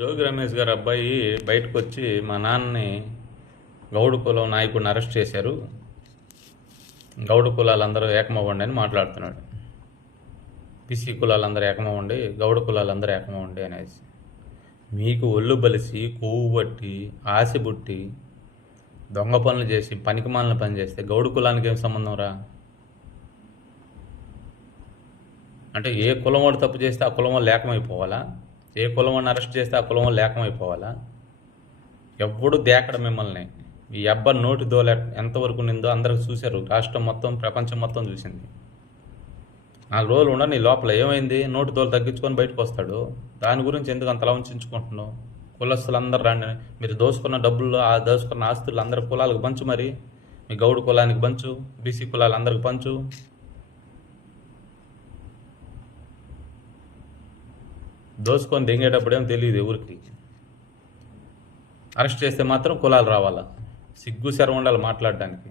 జోగి రమేష్ గారి అబ్బాయి బయటకు వచ్చి మా నాన్నని గౌడ కులం నాయకుడిని అరెస్ట్ చేశారు, గౌడ కులాలందరూ ఏకమవ్వండి అని మాట్లాడుతున్నాడు. బీసీ కులాలందరూ ఏకమవ్వండి, గౌడ కులాలందరూ ఏకమవ్వండి అనేసి. మీకు ఒళ్ళు బలిసి కొవ్వు పట్టి ఆశ పుట్టి దొంగ పనులు చేసి పనికిమాలిన పని చేస్తే గౌడ కులానికి ఏం సంబంధం రా? అంటే ఏ కులం వాడు తప్పు చేస్తే ఆ కులం వాళ్ళు ఏకమైపోవాలా? ఏ కులం వాడిని అరెస్ట్ చేస్తే ఆ కులం వాళ్ళు ఏకమైపోవాలా? ఎవ్వడు దేకడ మిమ్మల్ని. ఈ అబ్బ నోటి దోల ఎంతవరకు నిందో అందరికి చూశారు, రాష్ట్రం మొత్తం ప్రపంచం మొత్తం చూసింది. 4 రోజులు ఉండ నీ లోపల ఏమైంది? నోటి దోలు తగ్గించుకొని బయటకు వస్తాడు. దాని గురించి ఎందుకు అంతలా ఉంచుకుంటున్నావు? కులస్తులు అందరు రండి, మీరు దోసుకున్న డబ్బుల్లో ఆ దోసుకున్న ఆస్తులు అందరి కులాలకు పంచు, మరి మీ గౌడు కులానికి పంచు, బీసీ కులాలు అందరికి పంచు. దోసుకొని దింగేటప్పుడేం తెలియదు ఎవరికి. అరెస్ట్ చేస్తే మాత్రం కులాలు రావాలా? సిగ్గు శరం ఉండాలి మాట్లాడడానికి.